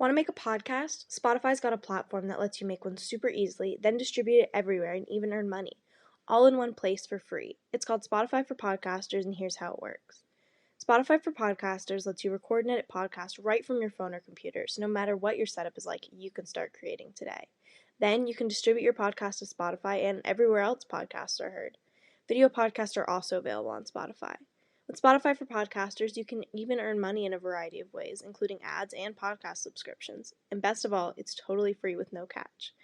Want to make a podcast? Spotify's got a platform that lets you make one super easily, then distribute it everywhere and even earn money, all in one place for free. It's called Spotify for Podcasters, and here's how it works. Spotify for Podcasters lets you record and edit podcasts right from your phone or computer, so no matter what your setup is like, you can start creating today. Then you can distribute your podcast to Spotify and everywhere else podcasts are heard. Video podcasts are also available on Spotify. With Spotify for Podcasters, you can even earn money in a variety of ways, including ads and podcast subscriptions. And best of all, it's totally free with no catch.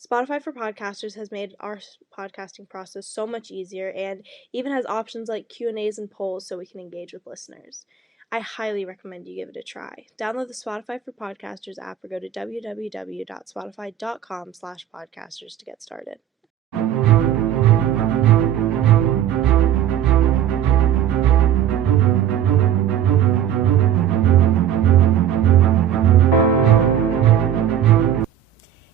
Spotify for Podcasters has made our podcasting process so much easier and even has options like Q&As and polls so we can engage with listeners. I highly recommend you give it a try. Download the Spotify for Podcasters app or go to www.spotify.com/podcasters to get started.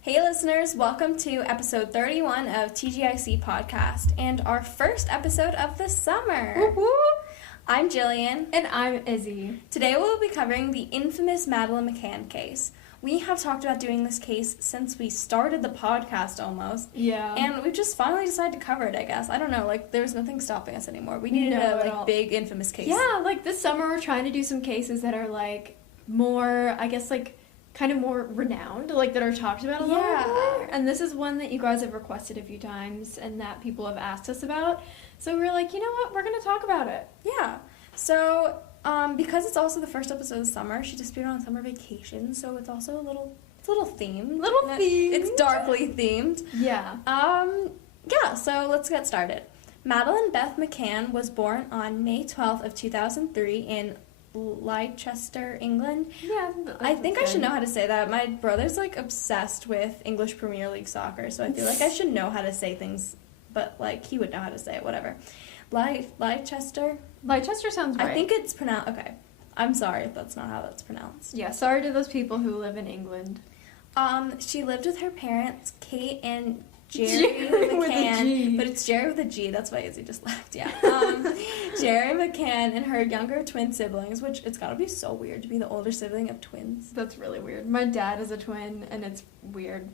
Hey listeners, welcome to episode 31 of TGIC Podcast and our first episode of the summer. Woo-hoo. I'm Jillian. And I'm Izzy. Today we'll be covering the infamous Madeleine McCann case. We have talked about doing this case since we started the podcast almost. Yeah. And we've just finally decided to cover it, I guess. I don't know, there's nothing stopping us anymore. We needed a big infamous case. Yeah, this summer we're trying to do some cases that are more, kind of more renowned, that are talked about a lot more. And this is one that you guys have requested a few times and that people have asked us about. So we were like, you know what, we're going to talk about it. Yeah. So, because it's also the first episode of summer, she disappeared on summer vacation, so it's also a little themed. It's darkly themed. Yeah. So let's get started. Madeleine Beth McCann was born on May 12th of 2003 in Leicester, England. Yeah, I think I should know how to say that. My brother's obsessed with English Premier League soccer, so I feel like I should know how to say things, but he would know how to say it, whatever. Leicester? Leicester sounds right. I think it's pronounced, okay. I'm sorry if that's not how that's pronounced. Yeah, sorry to those people who live in England. She lived with her parents, Kate and Jerry McCann, but it's Jerry with a G, that's why Izzy just laughed, yeah. Jerry McCann and her younger twin siblings, which it's gotta be so weird to be the older sibling of twins. That's really weird. My dad is a twin, and it's weird.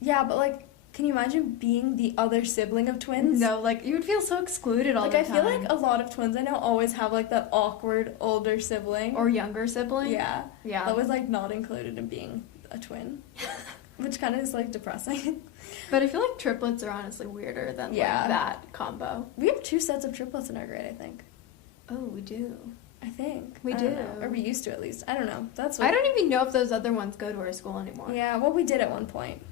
Yeah, but can you imagine being the other sibling of twins? No, you would feel so excluded all the time. I feel a lot of twins I know always have that awkward older sibling. Or younger sibling. Yeah. Yeah. That was not included in being a twin. Which kind of is depressing. But I feel triplets are honestly weirder than that combo. We have 2 sets of triplets in our grade, I think. Oh, we do. I think. We do. Or we used to, at least. I don't know. I don't even know if those other ones go to our school anymore. Yeah, well, we did at one point.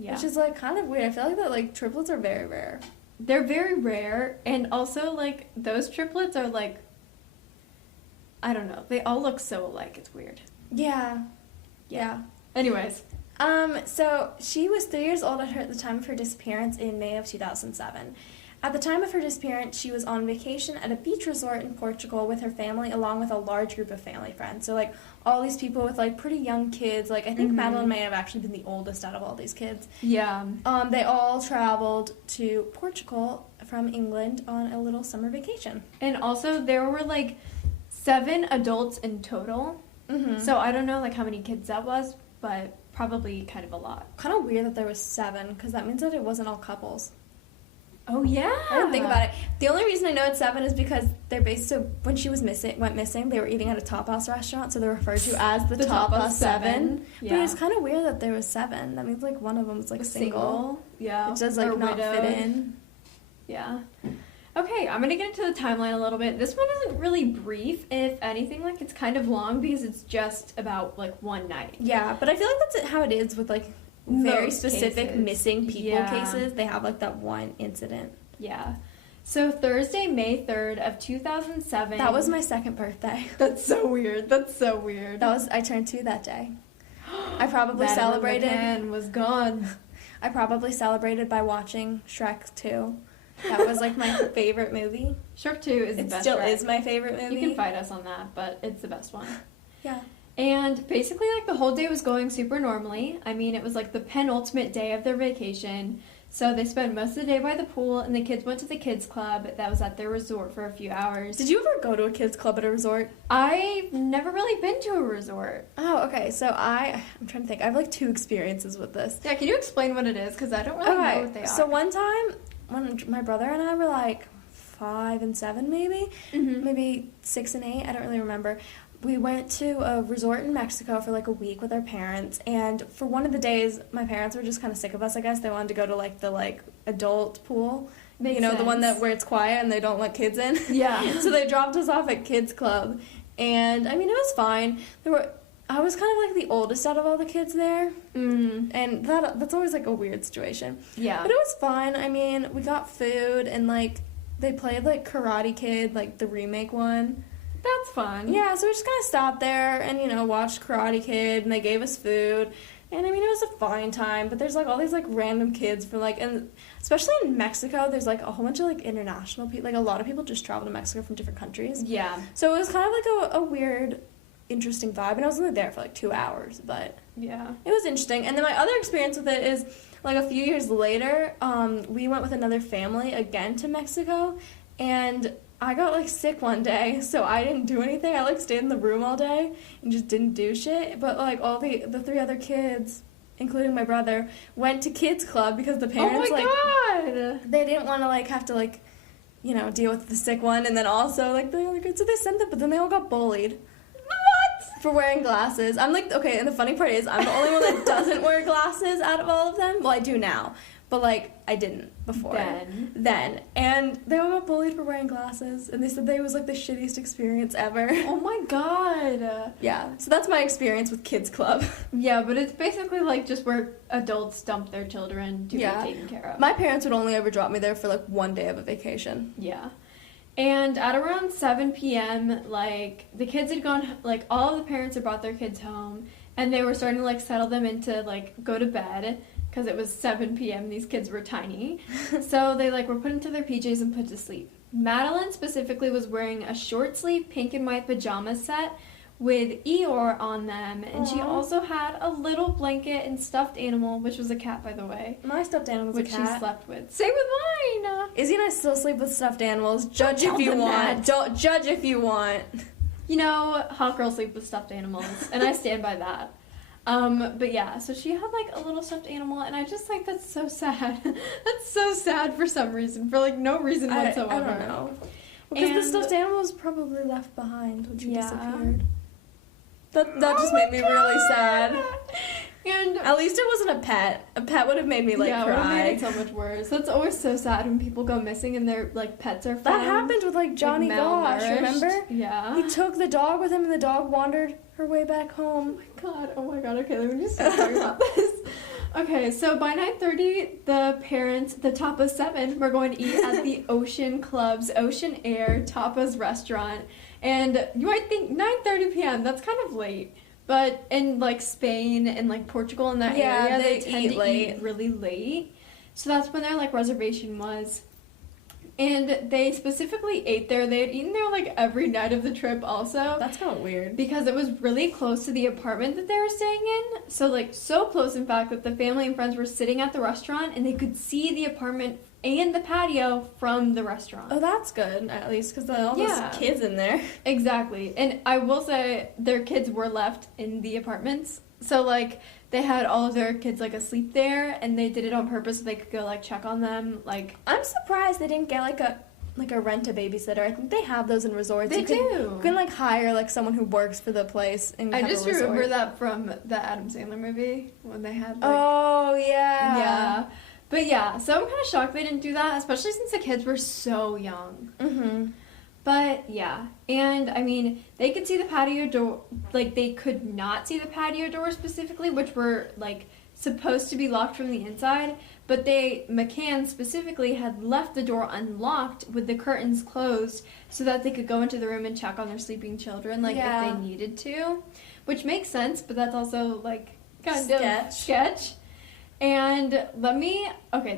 Yeah. Which is kind of weird. I feel that triplets are very rare. They're very rare, and also those triplets are I don't know. They all look so alike. It's weird. Yeah. Anyways. So she was 3 years old at the time of her disappearance in May of 2007. At the time of her disappearance, she was on vacation at a beach resort in Portugal with her family, along with a large group of family friends. So, all these people with, pretty young kids. I think Madeleine may have actually been the oldest out of all these kids. Yeah. They all traveled to Portugal from England on a little summer vacation. And also, there were, 7 adults in total. Mm-hmm. So, I don't know, how many kids that was, but probably kind of a lot. Kind of weird that there was 7, because that means that it wasn't all couples. Oh, yeah. I didn't think about it. The only reason I know it's 7 is because so when she went missing, they were eating at a Tapas restaurant, so they're referred to as the Tapas 7. Yeah. But it's kind of weird that there was 7. That means, one of them was, single. Yeah. Which does, not fit in. Yeah. Okay, I'm going to get into the timeline a little bit. This one isn't really brief. If anything, it's kind of long because it's just about, one night. Yeah, but I feel that's how it is with, very most specific cases. Missing people cases. They have, that one incident. Yeah. So, Thursday, May 3rd of 2007. That was my 2nd birthday. That's so weird. I turned 2 that day. I probably celebrated. Madeleine McCann was gone. I probably celebrated by watching Shrek 2. That was, my favorite movie. Shrek 2 is the best. It still is my favorite movie. You can fight us on that, but it's the best one. Yeah. And basically, the whole day was going super normally. I mean, it was, the penultimate day of their vacation. So they spent most of the day by the pool, and the kids went to the kids club that was at their resort for a few hours. Did you ever go to a kids club at a resort? I've never really been to a resort. Oh, okay. So I'm trying to think. I have like 2 experiences with this. Yeah, can you explain what it is? Because I don't really know what they are. So one time, when my brother and I were like 5 and 7 maybe, maybe 6 and 8, I don't really remember. We went to a resort in Mexico for like a week with our parents, and for one of the days, my parents were just kind of sick of us, I guess. They wanted to go to like the adult pool. Makes sense. The one where it's quiet and they don't let kids in. Yeah. So they dropped us off at kids club, and I mean, it was fine. I was kind of like the oldest out of all the kids there, and that's always like a weird situation. Yeah. But it was fun. I mean, we got food, and like they played like Karate Kid, like the remake one. That's fun. Yeah, so we just kind of stopped there and, watched Karate Kid, and they gave us food. And, I mean, it was a fine time, but there's, like, all these, like, random kids from, like, and especially in Mexico, there's, like, a whole bunch of, like, international people. Like, a lot of people just travel to Mexico from different countries. Yeah. So it was kind of, like, a weird, interesting vibe, and I was only there for, like, 2 hours, but yeah, it was interesting. And then my other experience with it is, like, a few years later, we went with another family again to Mexico, and I got, like, sick one day, so I didn't do anything. I, like, stayed in the room all day and just didn't do shit. But, like, all the 3 other kids, including my brother, went to kids club because the parents, God! They didn't want to, like, have to, like, deal with the sick one. And then also, like, the other kids, so they sent them, but then they all got bullied. What? For wearing glasses. I'm, like, okay, and the funny part is I'm the only one that doesn't wear glasses out of all of them. Well, I do now. But, like, I didn't before. Then. And they all got bullied for wearing glasses. And they said it was, like, the shittiest experience ever. Oh, my God. Yeah. So that's my experience with Kids Club. Yeah, but it's basically, like, just where adults dump their children to get taken care of. My parents would only ever drop me there for, like, one day of a vacation. Yeah. And at around 7 p.m., like, the kids had gone, like, all of the parents had brought their kids home. And they were starting to, like, settle them into, like, go to bed. Because it was 7 p.m. These kids were tiny. So they, like, were put into their PJs and put to sleep. Madeline specifically was wearing a short sleeve pink and white pajama set with Eeyore on them. And she also had a little blanket and stuffed animal, which was a cat, by the way. My stuffed animal's a cat. Which she slept with. Same with mine! Izzy and I still sleep with stuffed animals. Judge if you want. Don't judge if you want. Hot girls sleep with stuffed animals. And I stand by that. But yeah, so she had, like, a little stuffed animal, and I just, like, that's so sad. That's so sad for some reason, for, like, no reason whatsoever. I don't know. Because the stuffed animal was probably left behind when she disappeared. That just made me really sad. And at least it wasn't a pet. A pet would have made me, like, cry. Yeah, it would have made it so much worse. That's always so sad when people go missing and their, like, pets are found. That happened with, like, Johnny Gosh, remember? Yeah. He took the dog with him, and the dog wandered her way back home. Oh my god, okay, let me just stop talking about this. Okay, so by 9:30, the parents, the Tapas 7, were going to eat at the Ocean Club's Ocean Air Tapas restaurant. And you might think 9:30 p.m., that's kind of late. But in, like, Spain and, like, Portugal and that area, they tend to eat really late. So that's when their, like, reservation was. And they specifically ate there. They had eaten there, like, every night of the trip also. That's kind of weird. Because it was really close to the apartment that they were staying in. So, like, so close, in fact, that the family and friends were sitting at the restaurant and they could see the apartment and the patio from the restaurant. Oh, that's good, at least, because all those kids in there. Exactly. And I will say their kids were left in the apartments. So, like, they had all of their kids, like, asleep there, and they did it on purpose so they could go, like, check on them. Like, I'm surprised they didn't get, like a rent-a-babysitter. I think they have those in resorts. They do. You can, like, hire, like, someone who works for the place and have a resort. I just remember that from the Adam Sandler movie, when they had, like... Oh, yeah. Yeah. But, yeah, so I'm kind of shocked they didn't do that, especially since the kids were so young. Mm-hmm. But, yeah. And, I mean, they could see the patio door. Like, they could not see the patio door specifically, which were, like, supposed to be locked from the inside. But McCann specifically had left the door unlocked with the curtains closed so that they could go into the room and check on their sleeping children, like, if they needed to. Which makes sense, but that's also, like, kind of sketch. And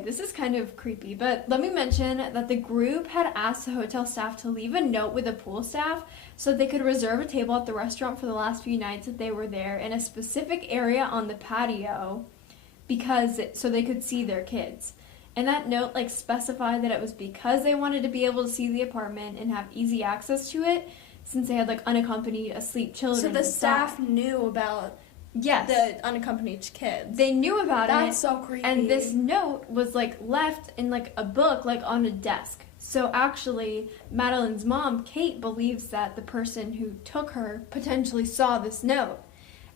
this is kind of creepy, but let me mention that the group had asked the hotel staff to leave a note with the pool staff so they could reserve a table at the restaurant for the last few nights that they were there in a specific area on the patio so they could see their kids. And that note, like, specified that it was because they wanted to be able to see the apartment and have easy access to it, since they had, like, unaccompanied asleep children. So the staff knew about the unaccompanied kids. They knew about it. That's so creepy. And this note was, like, left in, like, a book, like, on a desk. So actually, Madeleine's mom, Kate, believes that the person who took her potentially saw this note.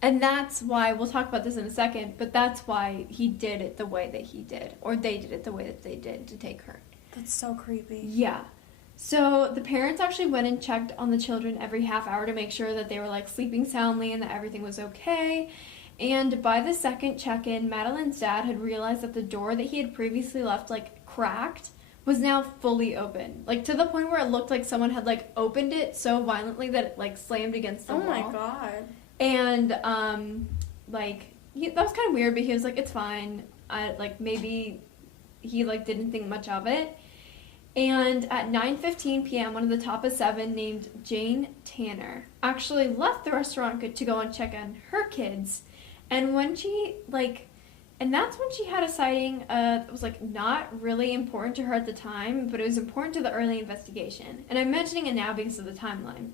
And that's why, we'll talk about this in a second, but that's why he did it the way that he did. Or they did it the way that they did to take her. That's so creepy. Yeah. So the parents actually went and checked on the children every half hour to make sure that they were, like, sleeping soundly and that everything was okay. And by the second check-in, Madeleine's dad had realized that the door that he had previously left, like, cracked was now fully open. Like, to the point where it looked like someone had, like, opened it so violently that it, like, slammed against the wall. Oh, my God. And, that was kind of weird, but he was like, it's fine. Maybe he, like, didn't think much of it. And at 9:15 p.m., one of the top of 7 named Jane Tanner actually left the restaurant to go and check on her kids. And when she, and that's when she had a sighting that was, like, not really important to her at the time, but it was important to the early investigation. And I'm mentioning it now because of the timeline.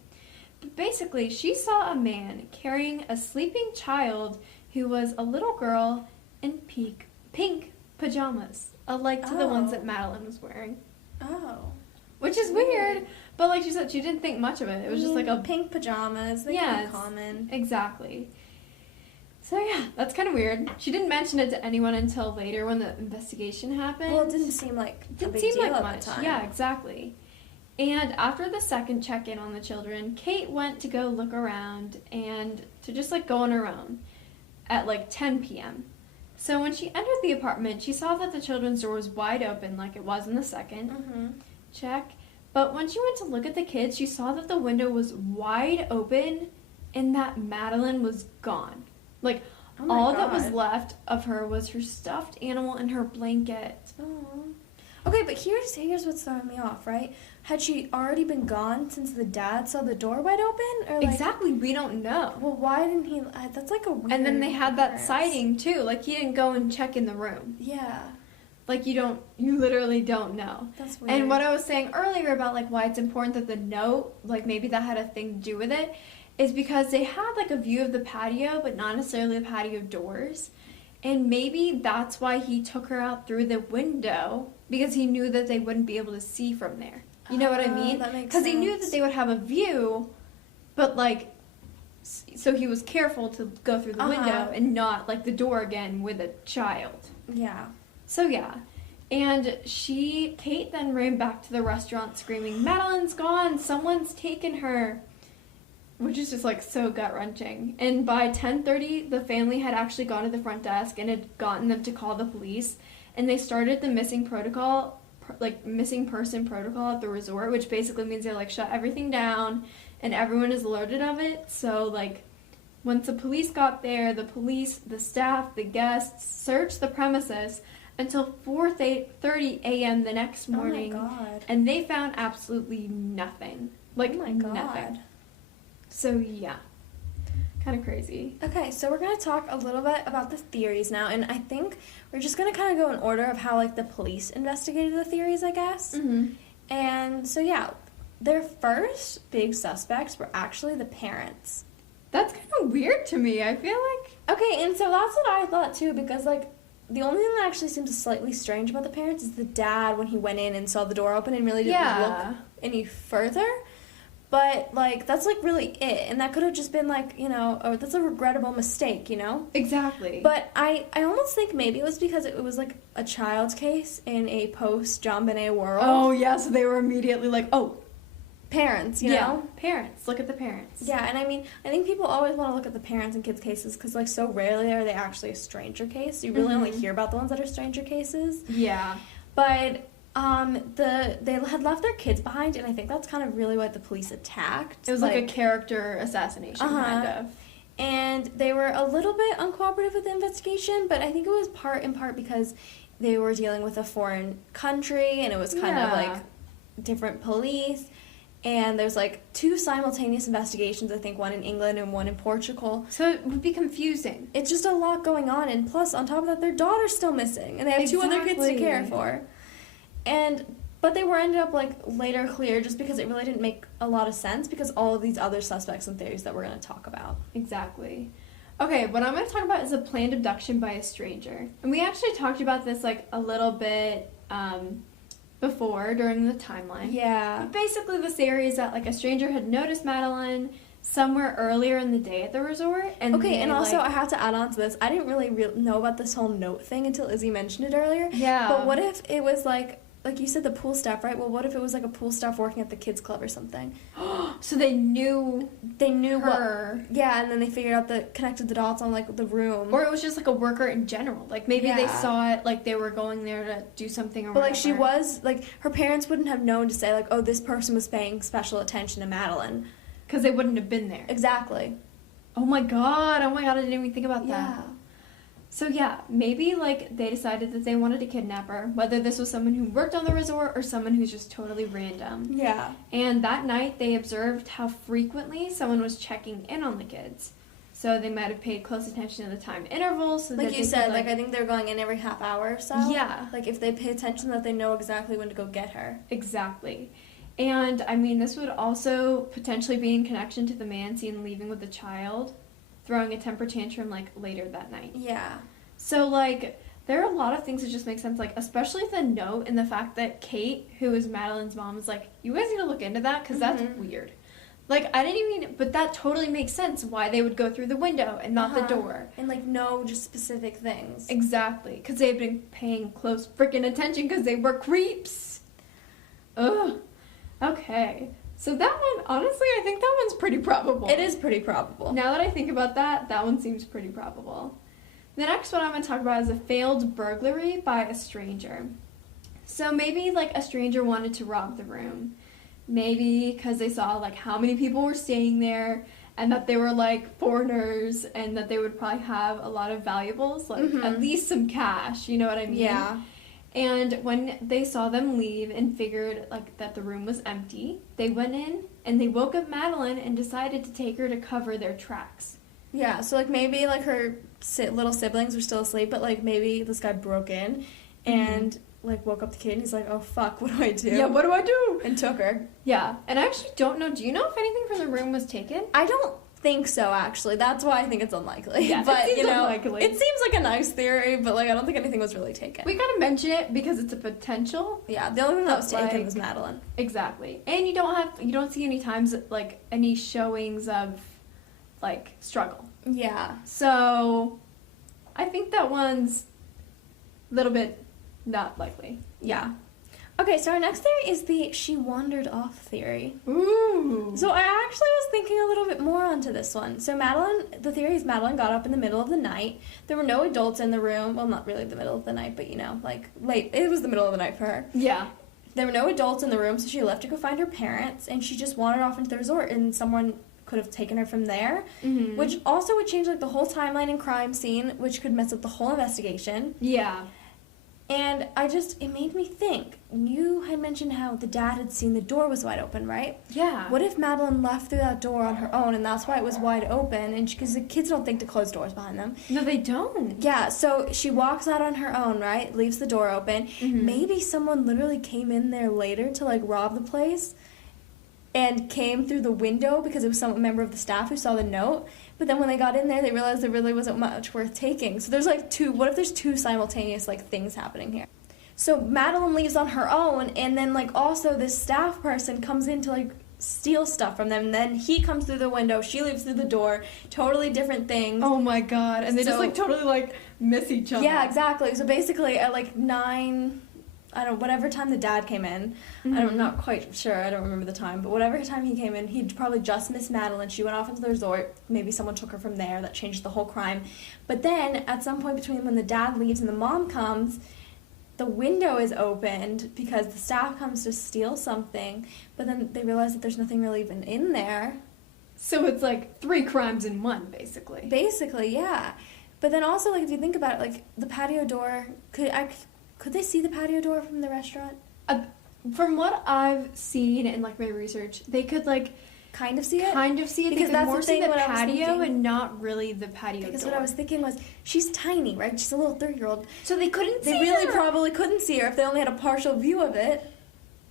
But basically, she saw a man carrying a sleeping child who was a little girl in pink pajamas, alike to the ones that Madeleine was wearing. Oh. Which is weird, but like she said, she didn't think much of it. It was just like a... Pink pajamas, they can be common. Exactly. So yeah, that's kind of weird. She didn't mention it to anyone until later when the investigation happened. Well, it didn't seem like a big deal at the time. Yeah, exactly. And after the second check-in on the children, Kate went to go look around and to just, like, go on her own at, like, 10 p.m. So when she entered the apartment, she saw that the children's door was wide open like it was in the second check. But when she went to look at the kids, she saw that the window was wide open and that Madeleine was gone. Like, all that was left of her was her stuffed animal and her blanket. Oh. Okay, but here's what's throwing me off, right? Had she already been gone since the dad saw the door wide open? Or Exactly, we don't know. Well, why didn't he... that's like a weird... And then they had that sighting, too. Like, he didn't go and check in the room. Yeah. Like, you literally don't know. That's weird. And what I was saying earlier about, like, why it's important that the note, like, maybe that had a thing to do with it, is because they had, like, a view of the patio, but not necessarily the patio doors. And maybe that's why he took her out through the window, because he knew that they wouldn't be able to see from there. You know what I mean? That makes sense. Because he knew that they would have a view, but, like, so he was careful to go through the window and not, like, the door again with a child. Yeah. So, yeah. And Kate then ran back to the restaurant screaming, "Madeleine's gone! Someone's taken her!" Which is just, like, so gut-wrenching. And by 10:30, the family had actually gone to the front desk and had gotten them to call the police. And they started the missing person protocol at the resort, which basically means they, like, shut everything down and everyone is alerted of it. So, like, once the police got there, the staff, the guests searched the premises until 4:30 a.m. the next morning. Oh, my God. And they found absolutely nothing. Like, oh my God. Nothing. So, yeah. Kind of crazy. Okay, so we're going to talk a little bit about the theories now, and I think we're just going to kind of go in order of how, like, the police investigated the theories, I guess. Mm-hmm. And so, yeah, their first big suspects were actually the parents. That's kind of weird to me, I feel like. Okay, and so that's what I thought, too, because, like, the only thing that actually seems slightly strange about the parents is the dad when he went in and saw the door open and really didn't look any further. But, like, that's, like, really it. And that could have just been, like, you know, oh, that's a regrettable mistake, you know? Exactly. But I almost think maybe it was because it was, like, a child's case in a post-John Bonet world. Oh, yeah, so they were immediately like, oh. Parents, you know? Parents. Look at the parents. Yeah, and I mean, I think people always want to look at the parents in kids' cases because, like, so rarely are they actually a stranger case. You really only hear about the ones that are stranger cases. Yeah. But... they had left their kids behind, and I think that's kind of really what the police attacked. It was like a character assassination, kind of. And they were a little bit uncooperative with the investigation, but I think it was in part because they were dealing with a foreign country, and it was kind of like different police. And there's, like, 2 simultaneous investigations, I think, one in England and one in Portugal. So it would be confusing. It's just a lot going on, and plus, on top of that, their daughter's still missing, and they have 2 other kids to care for. But they were ended up, like, later cleared just because it really didn't make a lot of sense because all of these other suspects and theories that we're going to talk about. Exactly. Okay, what I'm going to talk about is a planned abduction by a stranger. And we actually talked about this, like, a little bit before during the timeline. Yeah. But basically, the theory is that, like, a stranger had noticed Madeleine somewhere earlier in the day at the resort. And also, I have to add on to this. I didn't really know about this whole note thing until Izzy mentioned it earlier. Yeah. But what if it was, like you said, the pool staff, right? Well, what if it was, like, a pool staff working at the kids' club or something? So they knew her. Yeah, and then they figured out connected the dots on, like, the room. Or it was just, like, a worker in general. Like, maybe they saw it, like, they were going there to do something or But, whatever. like, she was, like, her parents wouldn't have known to say, like, oh, this person was paying special attention to Madeleine. Because they wouldn't have been there. Exactly. Oh my god, I didn't even think about that. Yeah. So yeah, maybe, like, they decided that they wanted to kidnap her, whether this was someone who worked on the resort or someone who's just totally random. Yeah. And that night, they observed how frequently someone was checking in on the kids. So they might have paid close attention to the time intervals. So like that you said, could, like, I think they're going in every half hour or so. Yeah. Like, if they pay attention, that they know exactly when to go get her. Exactly. And, I mean, this would also potentially be in connection to the man seen leaving with the child, throwing a temper tantrum, like, later that night. Yeah. So, like, there are a lot of things that just make sense, like, especially the note and the fact that Kate, who is Madeleine's mom, is like, you guys need to look into that, because that's weird. Like, I didn't even, but that totally makes sense why they would go through the window and not the door. And, like, know just specific things. Exactly, because they've been paying close freaking attention because they were creeps. Ugh. Okay. So that one, honestly, I think that one's pretty probable. It is pretty probable. Now that I think about that, that one seems pretty probable. The next one I'm going to talk about is a failed burglary by a stranger. So maybe, like, a stranger wanted to rob the room. Maybe because they saw, like, how many people were staying there and that they were, like, foreigners and that they would probably have a lot of valuables, like, at least some cash, you know what I mean? Yeah. And when they saw them leave and figured, like, that the room was empty, they went in and they woke up Madeleine and decided to take her to cover their tracks. Yeah, so, like, maybe, like, her little siblings were still asleep, but, like, maybe this guy broke in and, like, woke up the kid and he's like, oh, fuck, what do I do? Yeah, what do I do? And took her. Yeah, and I actually don't know. Do you know if anything from the room was taken? I don't think so, actually. That's why I think it's unlikely. Yeah, but, it seems you know, unlikely. It seems like a nice theory, but, like, I don't think anything was really taken. We gotta mention it because it's a potential. Yeah, the only thing that was taken like, was Madeleine. Exactly. And you don't see any times, like, any showings of, like, struggle. Yeah. So, I think that one's a little bit not likely. Yeah. Okay, so our next theory is the she wandered off theory. Ooh. So I actually was thinking a little bit more onto this one. So the theory is Madeleine got up in the middle of the night. There were no adults in the room. Well, not really the middle of the night, but, you know, like, late. It was the middle of the night for her. Yeah. There were no adults in the room, so she left to go find her parents, and she just wandered off into the resort, and someone could have taken her from there, which also would change, like, the whole timeline and crime scene, which could mess up the whole investigation. Yeah. And it made me think. You had mentioned how the dad had seen the door was wide open, right? Yeah. What if Madeleine left through that door on her own, and that's why it was wide open, and because the kids don't think to close doors behind them. No, they don't. Yeah, so she walks out on her own, right? Leaves the door open. Maybe someone literally came in there later to, like, rob the place and came through the window because it was some member of the staff who saw the note. But then when they got in there, they realized there really wasn't much worth taking. So there's, like, what if there's 2 simultaneous, like, things happening here? So Madeleine leaves on her own, and then, like, also this staff person comes in to, like, steal stuff from them. And then he comes through the window, she leaves through the door. Totally different things. Oh my god. And they just, like, totally, like, miss each other. Yeah, exactly. So basically at, like, 9... I don't know, whatever time the dad came in, I'm not quite sure, I don't remember the time, but whatever time he came in, he'd probably just missed Madeleine. She went off into the resort. Maybe someone took her from there. That changed the whole crime. But then, at some point between when the dad leaves and the mom comes, the window is opened because the staff comes to steal something, but then they realize that there's nothing really even in there. So it's, like, 3 crimes in one, basically. Basically, yeah. But then also, like, if you think about it, like, the patio door, could they see the patio door from the restaurant? From what I've seen in, like, my research, they could, like, kind of see it. Because they could that's more see the patio and not really the patio Because door. what I was thinking was, she's tiny, right? She's a little 3-year-old. So they couldn't see her. They really probably couldn't see her if they only had a partial view of it.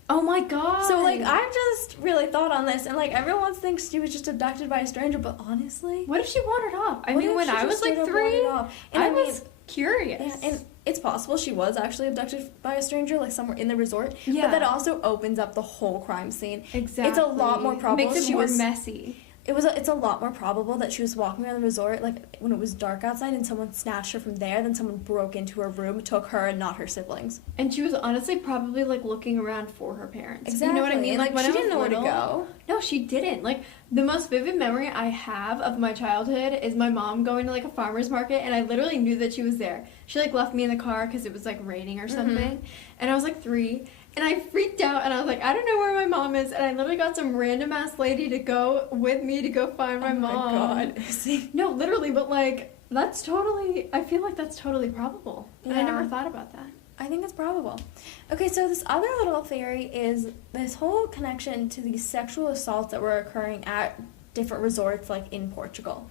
Oh my god. So, like, I just really thought on this, and, like, everyone thinks she was just abducted by a stranger, but honestly... What if she wandered off? I mean, when I was, like, 3, I was curious. Yeah, and it's possible she was actually abducted by a stranger, like, somewhere in the resort. Yeah. But that also opens up the whole crime scene. Exactly. It's a lot more probable. Makes it more messy. It's a lot more probable that she was walking around the resort, like, when it was dark outside, and someone snatched her from there, then someone broke into her room, took her, and not her siblings. And she was honestly probably, like, looking around for her parents. Exactly. You know what I mean? Like when she I was didn't know little, where to go. No, she didn't. Like, the most vivid memory I have of my childhood is my mom going to, like, a farmer's market, and I literally knew that she was there. She, like, left me in the car because it was, like, raining or something, and I was, like, 3, and I freaked out, and I was like, I don't know where my mom is, and I literally got some random-ass lady to go with me to go find my mom. Oh my god. No, literally, but, like, that's totally, I feel like that's totally probable. And I Yeah. never thought about that. I think it's probable. Okay, so this other little theory is this whole connection to these sexual assaults that were occurring at different resorts, like in Portugal.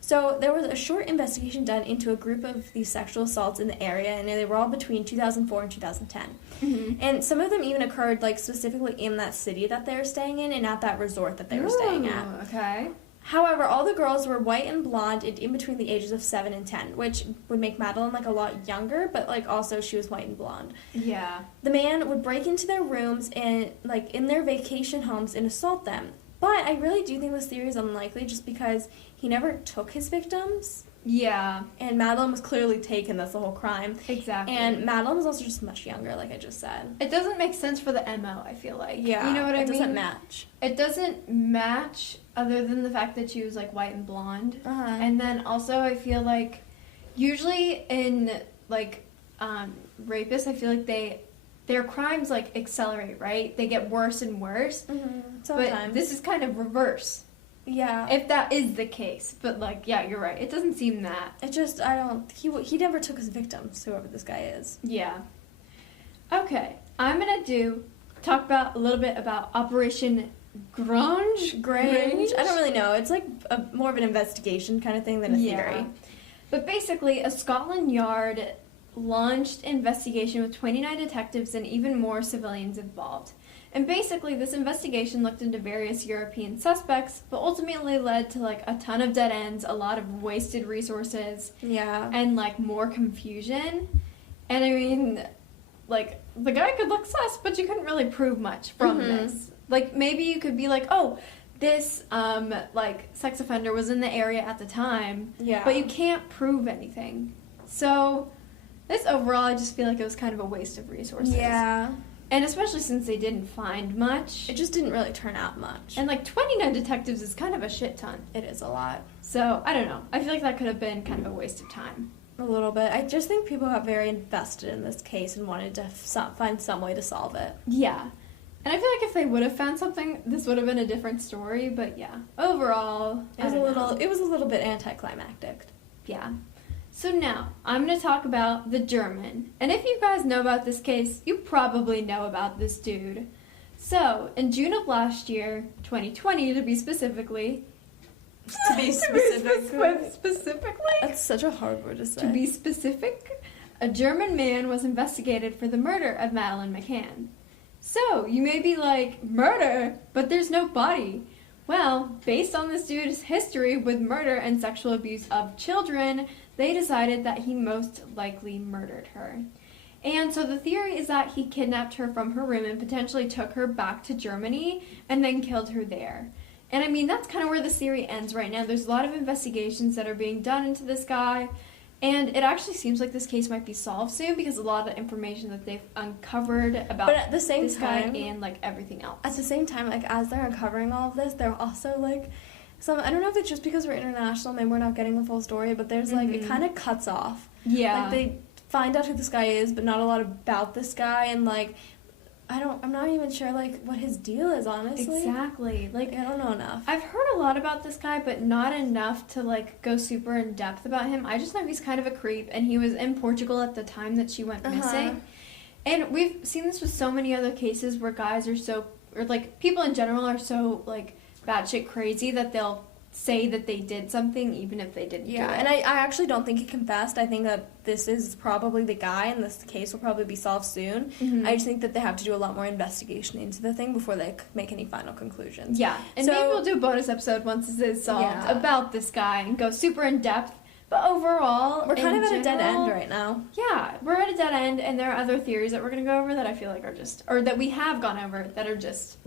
So there was a short investigation done into a group of these sexual assaults in the area, and they were all between 2004 and 2010. And some of them even occurred, like, specifically in that city that they were staying in and at that resort that they were staying at. Okay. However, all the girls were white and blonde and in between the ages of 7 and 10, which would make Madeleine, like, a lot younger, but, like, also she was white and blonde. Yeah. The man would break into their rooms and, like, in their vacation homes and assault them. But I really do think this theory is unlikely just because he never took his victims. Yeah. And Madeleine was clearly taken, that's the whole crime. Exactly. And Madeleine was also just much younger, like I just said. It doesn't make sense for the MO, I feel like. Yeah. You know what I mean? It doesn't match. It doesn't match other than the fact that she was, like, white and blonde. Uh-huh. And then also I feel like usually in, like, rapists, I feel like their crimes, like, accelerate, right? They get worse and worse. Sometimes. But this is kind of reverse. Yeah. If that is the case. But, like, yeah, you're right. It doesn't seem that. It just, he never took his victims, whoever this guy is. Yeah. Okay. I'm going to talk about a little bit about Operation Grange? I don't really know. It's like more of an investigation kind of thing than a theory. But basically, a Scotland Yard launched investigation with 29 detectives and even more civilians involved. And basically, this investigation looked into various European suspects, but ultimately led to, like, a ton of dead ends, a lot of wasted resources, Yeah. and, like, more confusion. And I mean, like, the guy could look sus, but you couldn't really prove much from this. Like, maybe you could be like, oh, this, like, sex offender was in the area at the time, Yeah. but you can't prove anything. So, this overall, I just feel like it was kind of a waste of resources. Yeah. And especially since they didn't find much. It just didn't really turn out much. And, like, 29 detectives is kind of a shit ton. It is a lot. So, I don't know. I feel like that could have been kind of a waste of time. A little bit. I just think people got very invested in this case and wanted to find some way to solve it. Yeah. And I feel like if they would have found something, this would have been a different story. But, yeah. Overall, It was a little bit anticlimactic. Yeah. So now, I'm going to talk about the German. And if you guys know about this case, you probably know about this dude. So, in June of last year, 2020 to be specifically... Specifically? That's such a hard word to say. To be specific, a German man was investigated for the murder of Madeleine McCann. So, you may be like, murder? But there's no body. Well, based on this dude's history with murder and sexual abuse of children, they decided that he most likely murdered her. And so the theory is that he kidnapped her from her room and potentially took her back to Germany and then killed her there. And I mean, that's kind of where the theory ends right now. There's a lot of investigations that are being done into this guy. And it actually seems like this case might be solved soon because a lot of the information that they've uncovered about but at the same this time, guy and, like, everything else. At the same time, like, as they're uncovering all of this, they're also, like, I don't know if it's just because we're international, maybe we're not getting the full story, but there's, like, it kind of cuts off. Yeah. Like, they find out who this guy is, but not a lot about this guy, and, like, I'm not even sure, like, what his deal is, honestly. Exactly. Like, I don't know enough. I've heard a lot about this guy, but not enough to, like, go super in depth about him. I just know he's kind of a creep, and he was in Portugal at the time that she went missing. And we've seen this with so many other cases where guys are so, or like people in general are so like batshit crazy that they'll say that they did something even if they didn't do it. And I actually don't think he confessed. I think that this is probably the guy, and this case will probably be solved soon. Mm-hmm. I just think that they have to do a lot more investigation into the thing before they make any final conclusions. Yeah, and so, maybe we'll do a bonus episode once this is solved about this guy and go super in depth. But overall, we're kind of at a dead end right now. Yeah, we're at a dead end, and there are other theories that we're going to go over that I feel like are just, or that we have gone over that are just,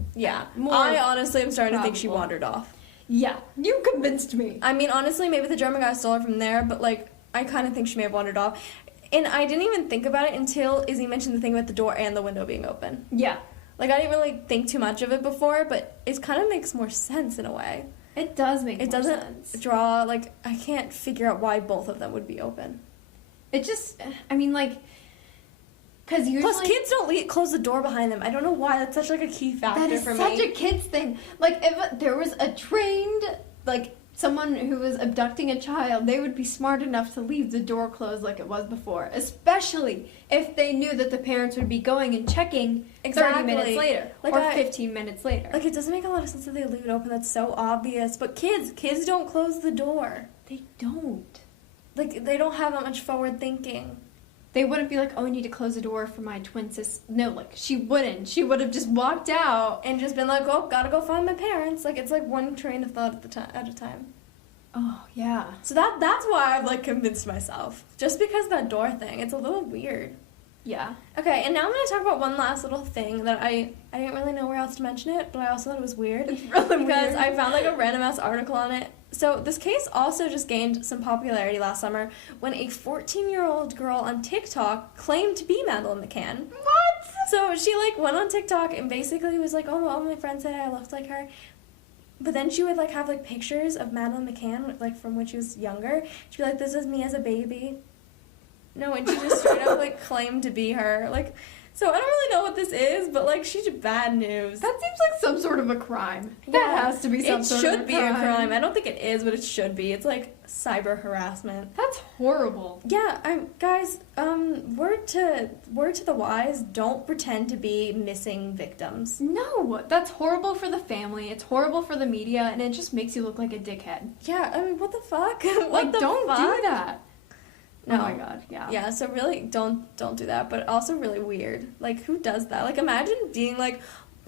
more I honestly am starting probable. to think she wandered off. Yeah, you convinced me. I mean, honestly, maybe the German guy stole her from there, but, like, I kind of think she may have wandered off. And I didn't even think about it until Izzy mentioned the thing about the door and the window being open. Yeah. Like, I didn't really think too much of it before, but it kind of makes more sense in a way. It does make more sense. It doesn't draw, like, I can't figure out why both of them would be open. It just, I mean, like, because usually... Plus, kids don't close the door behind them. I don't know why. That's such, like, a key factor for me. That is such a kid's thing. Like, if there was a trained, like, someone who was abducting a child, they would be smart enough to leave the door closed like it was before. Especially if they knew that the parents would be going and checking 30 minutes later. Like or 15 minutes later. Like, it doesn't make a lot of sense that they leave it open. That's so obvious. But kids don't close the door. They don't. Like, they don't have that much forward thinking. They wouldn't be like, oh, I need to close the door for my twin sister. No, like, she wouldn't. She would have just walked out. And just been like, oh, gotta go find my parents. Like, it's like one train of thought at a time. Oh, yeah. So that's why I've, like, convinced myself. Just because that door thing. It's a little weird. Yeah. Okay, and now I'm going to talk about one last little thing that I didn't really know where else to mention it, but I also thought it was weird. It's really because weird. I found, like, a random-ass article on it. So this case also just gained some popularity last summer when a 14-year-old girl on TikTok claimed to be Madeleine McCann. What? So she, like, went on TikTok and basically was like, oh, all my friends said I looked like her. But then she would, like, have, like, pictures of Madeleine McCann, like, from when she was younger. She'd be like, this is me as a baby. No, and she just straight up, like, claimed to be her. Like, so I don't really know what this is, but, like, she's bad news. That seems like some sort of a crime. That has to be some sort of a crime. It should be a crime. I don't think it is, but it should be. It's, like, cyber harassment. That's horrible. Yeah, guys, word to the wise, don't pretend to be missing victims. No, that's horrible for the family. It's horrible for the media, and it just makes you look like a dickhead. Yeah, I mean, what the fuck? Like, don't do that. No. Oh my god, yeah. Yeah, so really, don't do that, but also really weird. Like, who does that? Like, imagine being like,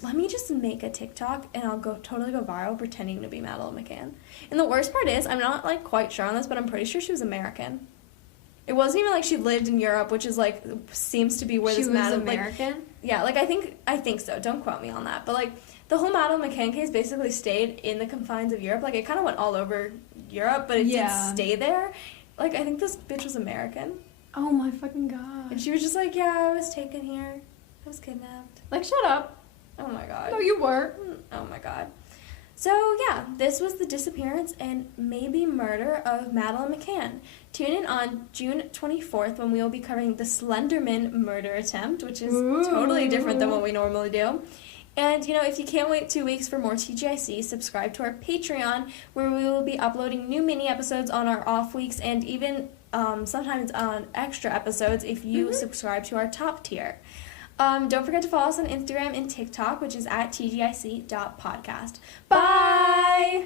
let me just make a TikTok and I'll totally go viral pretending to be Madeleine McCann. And the worst part is, I'm not, like, quite sure on this, but I'm pretty sure she was American. It wasn't even like she lived in Europe, which is, like, seems to be where she this was American? Like, yeah, like, I think so. Don't quote me on that. But, like, the whole Madeleine McCann case basically stayed in the confines of Europe. Like, it kind of went all over Europe, but it did stay there. Like, I think this bitch was American. Oh my fucking god. And she was just like, yeah, I was taken here. I was kidnapped. Like, shut up. Oh my god. No, you weren't. Oh my god. So, yeah, this was the disappearance and maybe murder of Madeleine McCann. Tune in on June 24th when we will be covering the Slenderman murder attempt, which is totally different than what we normally do. And, you know, if you can't wait 2 weeks for more TGIC, subscribe to our Patreon, where we will be uploading new mini episodes on our off weeks and even sometimes on extra episodes if you subscribe to our top tier. Don't forget to follow us on Instagram and TikTok, which is at tgic.podcast. Bye!